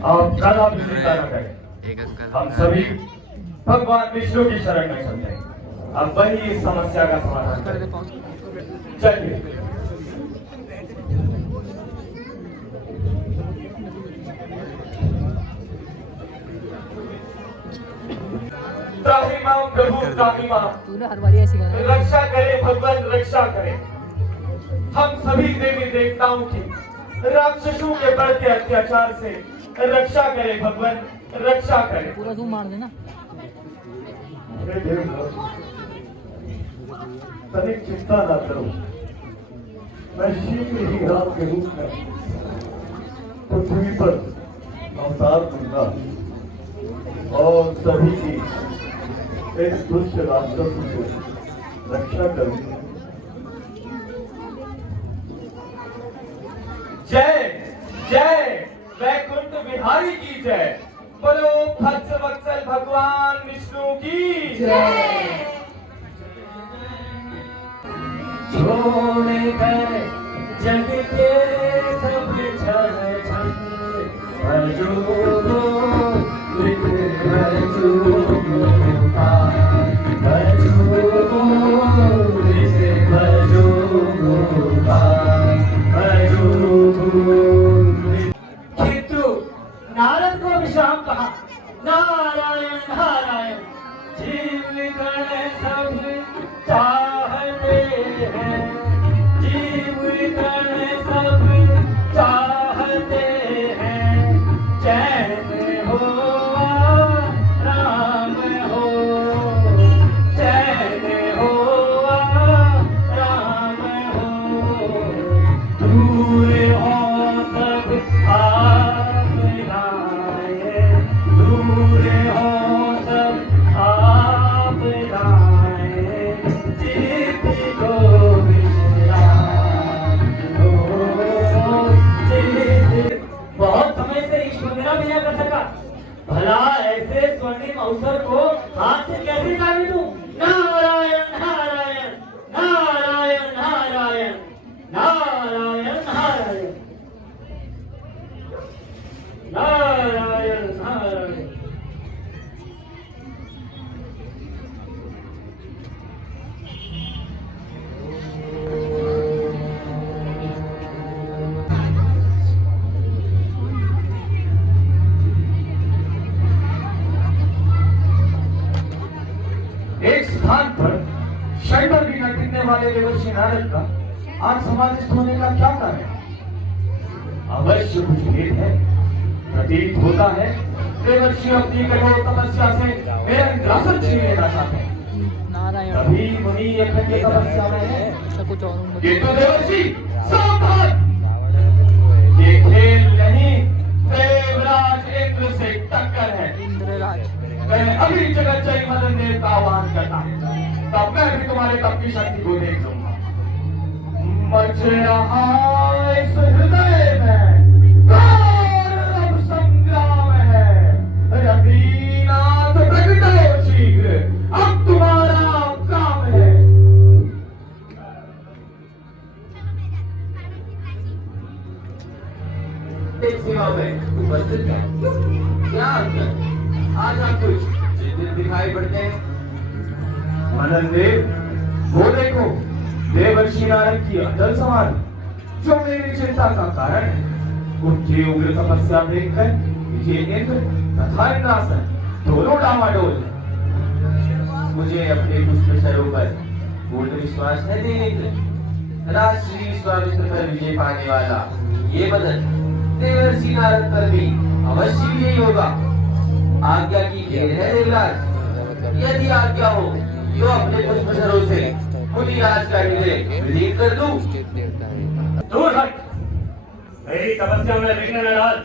आप ज्यादा भी चिंता न करें, हम सभी भगवान विष्णु की शरण में चलते हैं। अब वही इस समस्या का समाधान करें। चलिए। त्राही मां प्रभु त्राही मां, रक्षा करे भगवान रक्षा करे। हम सभी देवी देवताओं की राक्षसों के बढ़ते अत्याचार से रक्षा करे भगवान रक्षा करे। पूरा धूम मार देना। तनिक चिंता ना करो, मैं शीघ्र ही आपके रूप में पृथ्वी पर अवतार दूंगा और सभी की एक दुष्ट राक्षसों से रक्षा करूंगा। जय जय वैकुंठ बिहारी की जय। बोलो भक्त वत्सल भगवान विष्णु की जय। छोड़ कर जग के सब छल छल भजो मृत भजो गोपाल भजो मृत भजो गोपाल भजो। किंतु नारद को विश्राम कहा। नारायण नारायण जीवगण सब चाहते हैं, जीवगण सब चाहते हैं चैन हो राम हो, चैन हो राम हो। दूर हो सब आप लाए, दूर हो सब आप लाए, चित को विश्राम हो चित। बहुत समय से ईश्वर मेरा भी नहीं कर सका, भला ऐसे स्वर्णिम अवसर को हाथ से कैसे जाने दूं। नारायण नारायण नारायण नारायण नारायण नारायण नारायण नारायण। एक स्थान पर शैवर बिना गिरने वाले देवर्षि नारद का आज समाधिस्थ होने का क्या कारण है? अवश्य कुछ भेद है। प्रतीत होता है देवर्षि अपनी कठोर तपस्या से मेरा इंद्रासन छीन लेना चाहते हैं। तभी मुनि यज्ञ की तपस्या में है। ये तो देवर्षि सावधान, ये खेल नहीं देवराज इंद्र से टक्कर है। मैं अभी जगत जय मदन देव का आह्वान करता हूँ, तब मैं भी तुम्हारे तप की शक्ति को देख लूंगा। मच रहा इस हृदय में घोर संग्राम है, रघुनाथ प्रकट हो शीघ्र, अब तुम्हारा काम है। एक सीमा में उपस्थित है, क्या अंतर? आज आप कुछ चिंतित दिखाई पड़ते हैं। मनन देव, वो देखो देवर्षि नारद की अटल समाधि, जो मेरी चिंता का कारण है। उनकी उग्र तपस्या देखकर ये इंद्र तथा इंद्रासन दोनों डामाडोल हैं। मुझे अपने पुष्प शरों पर पूर्ण विश्वास है देवेंद्र। राजश्री स्वामित्व पर विजय पाने वाला ये बदन देवर्षि नारद पर भी अवश्य यही होगा। आज्ञा की देर है देवराज, यदि आज्ञा हो तो अपने पुष्प सरों से मुनिराज का हृदय विलीन कर दूं। दूर हट, मेरी तपस्या में विघ्न न डाल।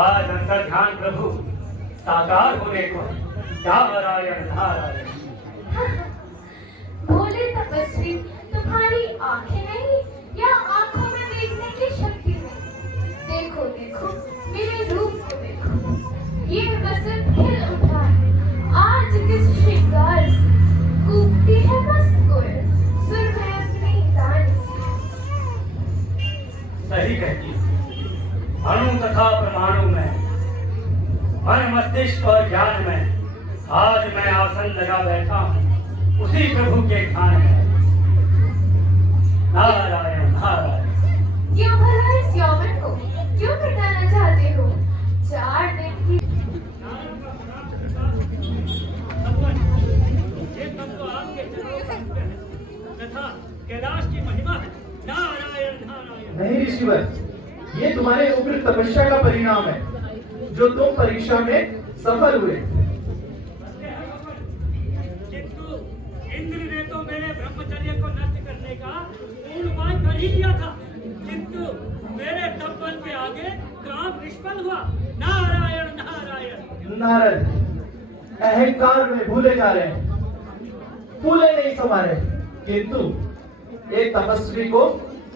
आज अंतर ध्यान प्रभु साकार होने को। नारायण नारायण। भोले तपस्वी, तुम्हारी आंखें नहीं या आंखों में देखने की शक्ति नहीं। देखो देखो मेरे रूप को देखो, ये बसंत खिल उठा है। आज किस श्रृंगार से कूकती है मस्त कोयल, सुर में अपनी तान से। सही कहती, अणु तथा परमाणु में मन मस्तिष्क और ज्ञान में आज मैं आसन लगा बैठा हूँ उसी प्रभु के ध्यान में। नारायण नारायण। क्यों भला इस यौवन को क्यों मिटाना चाहते हो? 4 दिन की ये सब तो आपके चरणों का अनुग्रह है तथा कैलाश की महिमा है। नारायण नारायण। नहीं ऋषिवर, ये तुम्हारे उग्र तपस्या का परिणाम है जो तुम परीक्षा में सफल हुए। किंतु इंद्र ने तो मेरे ब्रह्मचर्य को नष्ट करने का पूर्ण उपाय कर ही दिया था, किंतु मेरे तप बल के आगे काम निष्फल हुआ। नारायण नारायण। नारद, अहंकार में भूले जा रहे हैं, फूले नहीं समा रहे, किंतु एक तपस्वी को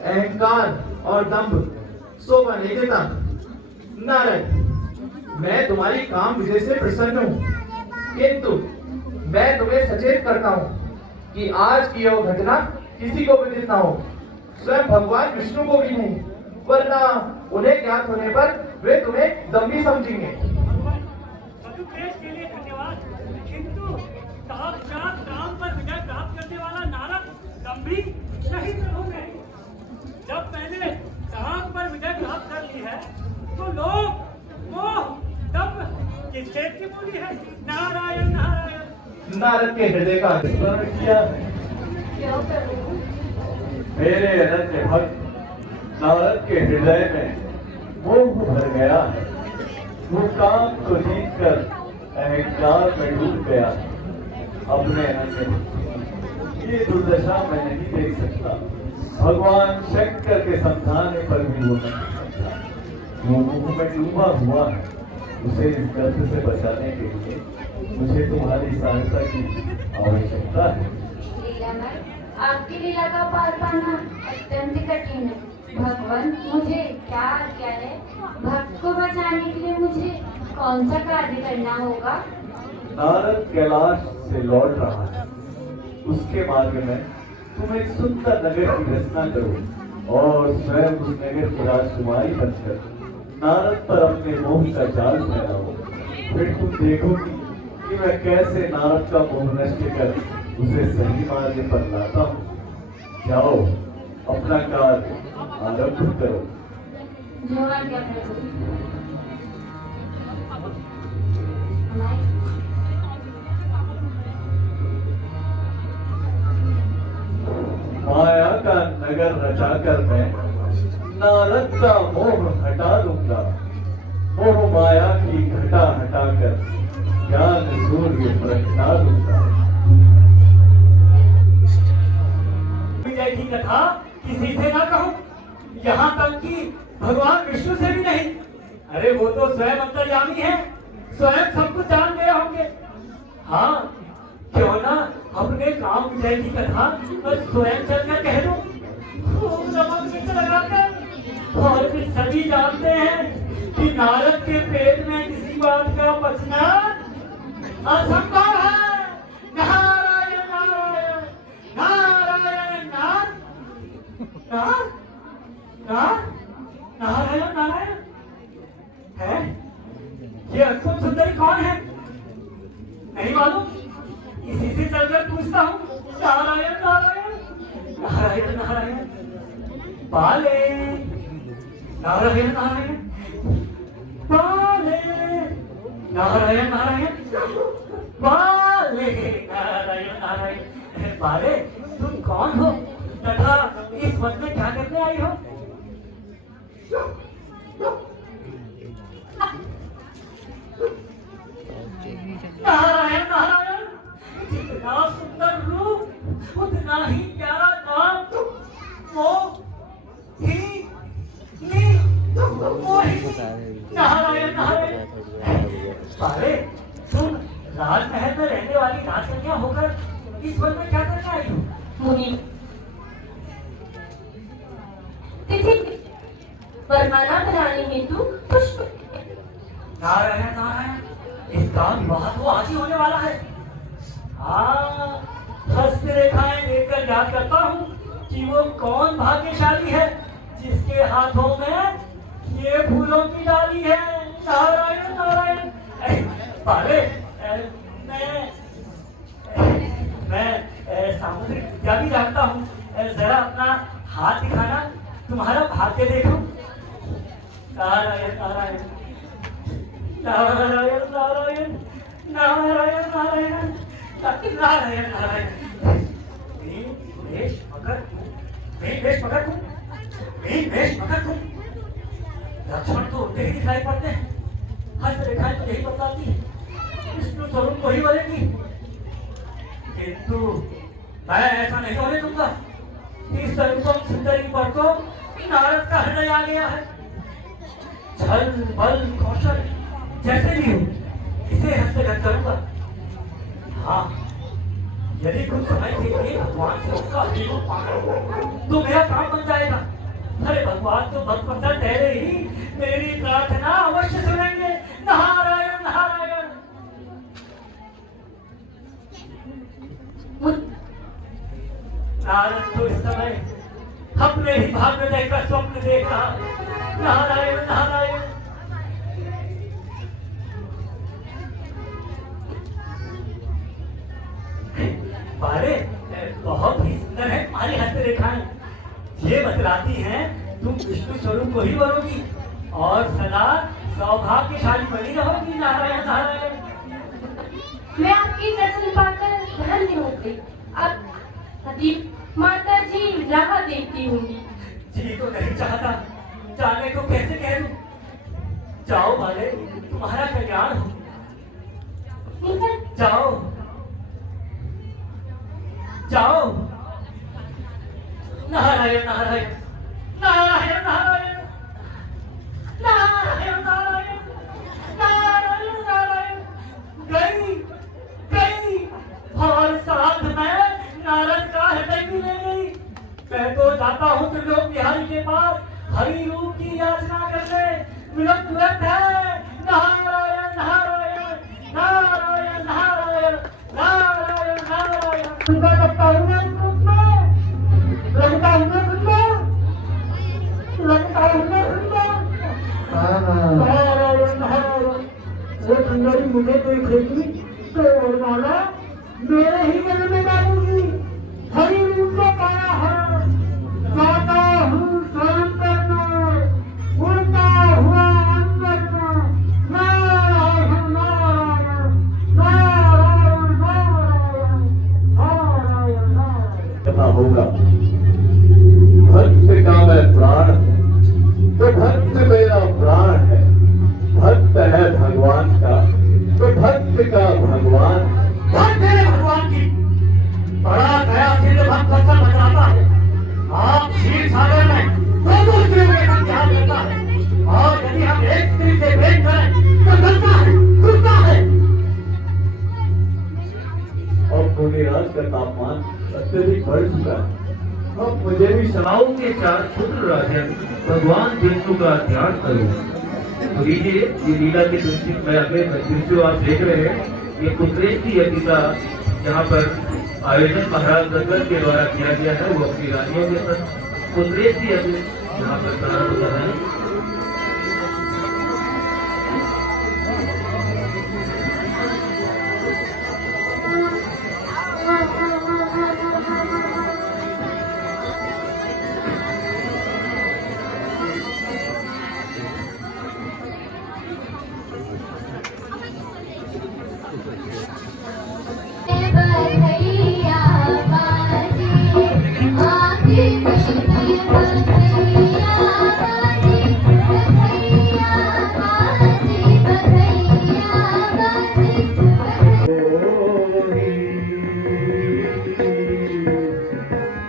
अहंकार और दंभ शोभा नहीं देता। नारद, मैं तुम्हारी काम विजय से प्रसन्न हूँ, किंतु मैं तुम्हें सचेत करता हूँ कि आज की यह घटना किसी को विदित ना हो, स्वयं भगवान विष्णु को भी नहीं, वरना उन्हें ज्ञात होने पर वे तुम्हें दम्भी समझेंगे। सदुपदेश के लिए धन्यवाद, किंतु साक्षात राम पर विजय प्राप्त करने वाला नारद दम्भी नहीं प्रभु में। जब मैंने राम पर विजय प्राप्त कर ली है तो लोग मोह तब किस चीज की बोली है? नारायण नारायण। नारद के हृदय का स्मरण किया। क्यों प्रभु? मेरे अनन्य भक्त नारद के हृदय में मोह भर गया है। वो काम को जीत कर अहंकार में डूब गया। अपने अनन्य भक्त की ये दुर्दशा मैं नहीं देख सकता। भगवान शंकर के समझाने पर भी वो नहीं समझा। वो मोह में डूबा हुआ है। उसे इस गर्भ से बचाने के लिए मुझे तुम्हारी सहायता की आवश्यकता है। लीलामय, आपकी लीला का पार पाना अत्यंत कठिन है। भगवान मुझे क्या आज्ञा है? भक्त को बचाने के लिए मुझे कौन सा कार्य करना होगा? नारद कैलाश से लौट रहा है। उसके मार्ग में तुम एक सुंदर नगर की रचना करो और स्वयं उस नगर की राजकुमारी बनकर नारद पर अपने मोह का जाल फैलाओ। फिर तुम देखोगी कि मैं कैसे नारद का मोह नष्ट कर उसे सही मार्ग पर लाता हूँ। जाओ, अपना कार्य आरंभ करो। जो आज्ञा प्रभु। माया का नगर रचाकर मैं नारद का मोह हटा दूंगा। मोह माया की घटा हटाकर ज्ञान सूर्य प्रगटा दूंगा। विजय की कथा किसी से ना कहो, यहाँ तक कि भगवान विष्णु से भी नहीं। अरे वो तो स्वयं अंतर्यामी है, स्वयं सब कुछ जान गए होंगे। हाँ, क्यों ना अपने काम विजय की कथा बस स्वयं चलकर कह दो। खूब नमक मिर्च लगाकर। और फिर सभी जानते हैं कि नारद के पेट में किसी बात का बचना असंभव है। नारायण नारायण नारायण नारायण नारायण है। ये अद्भुत सुंदरी कौन है? नहीं मालूम, इसी से चलकर पूछता हूँ। नारायण नारायण नारायण नारायण। बाले नारायण नारायण बाले नारायण नारायण बाले नारायण नारायण। बाले, तुम कौन हो तथा इस वन में क्या करने आई हो? नारायण नारायण, जितना सुंदर रूप उतना ही प्यारा नाम। नारायण नारायण। अरे तुम राजमहल में रहने वाली राजकन्या होकर इस वन में क्या करने आई हो? मुनि तिथि वरमाला बनाने हेतु पुष्प। नारायण नारायण, इसका विवाह तो आज ही होने वाला है। हाँ, हस्तरेखाएं देखकर याद करता हूँ कि वो कौन भाग्यशाली है जिसके हाथों में ये फूलों की डाली है। नारायण नारायण, बाले मैं सामुद्रिक विद्या भी जानता हूँ। जरा अपना हाथ दिखाना, तुम्हारा भाग्य देखो। नारायण नारायण नारायण नारायण नारायण नारायण नारायण नारायण। वेश पकड़ तुम। लक्षण तो उनके ही दिखाई पड़ते हैं, हस्त रेखाएं तो यही बताती है विष्णु स्वरूप को ही बोलेगी। किंतु मैं ऐसा नहीं होने दूंगा कि सर्वोत्तम सुंदरी पर को नारद का हृदय आ गया है। छल बल कौशल जैसे भी हो इसे हस्तगत करूंगा। हाँ, यदि कुछ समय के लिए भगवान से उसका अभियोग मांगो तो मेरा काम बन जाएगा। अरे भगवान तो भक्त पसंद ठहरे ही मेरी प्रार्थना अवश्य सुनेंगे। नारायण नारायण। नारद तो इस समय अपने ही भाग्योदय का स्वप्न देख रहा है। नारायण नारायण। बारे बहुत ही सुंदर है तुम्हारी हस्तरेखाएं। ये बतलाती हैं तुम विष्णु स्वरूप को ही बनोगी और सदा सौभाग्यशाली बनी रहोगी। नारायण नारायण। मैं आपकी दर्शन पाकर धन्य हो गई। अब माता जी राह देखती होंगी। जी तो नहीं चाहता, जाने को कैसे कह दूं। जाओ बाले, तुम्हारा कल्याण हो। जाओ जाओ। नारायण नारायण नारायण नारायण नारायण नारायण नारायण नारायण। गई और साथ में नारद का हृदय भी ले गई। मैं तो जाता हूँ त्रिलोक बिहारी के पास हरि रूप की याचना करने। मिलन तुरंत है। नारायण नारायण नारायण नारायण नारायण नारायण। सुनता लगता हूँ मैं इस रूप में, लगता हूँ मैं सुंदर, लगता हूँ मैं सुंदर। नारायण नारायण। वो सुंदरी मुझे देखेगी तो माला मेरे ही गले में डालूगी। हरि रूप को पाया है, जाता हूँ स्वयं करने, उड़ता हुआ अंदर में। नारायण नारायण नारायण नारायण नारायण नारायण। कथा होगा भक्त का मैं प्राण हूं तो भक्त मेरा प्राण है। भक्त है भगवान का तो भक्त का भगवान। भक्त है भगवान की बड़ा गया सिद्ध भक्त अच्छा बतलाता है। आप क्षीर सागर में दो स्त्रियों के साथ ध्यान करता है और यदि हम एक स्त्री से प्रेम करें तो गलता है, टूटता है। अब मुनिराज का तापमान अत्यधिक बढ़ चुका है। अब मुझे भी सलाओं के 4 पुत्र राजन भगवान विष्णु का ध्यान करो। तो लीजिए ये लीला के दृश्य में अगले दृश्य आप देख रहे हैं। ये पुत्रेष्टि यज्ञ का जहाँ पर आयोजन महाराज दशरथ के द्वारा किया गया है, वो अपनी रानियों के साथ पुत्रेष्टि यज्ञ यहाँ पर प्रारंभ कर रहे हैं।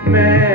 मैं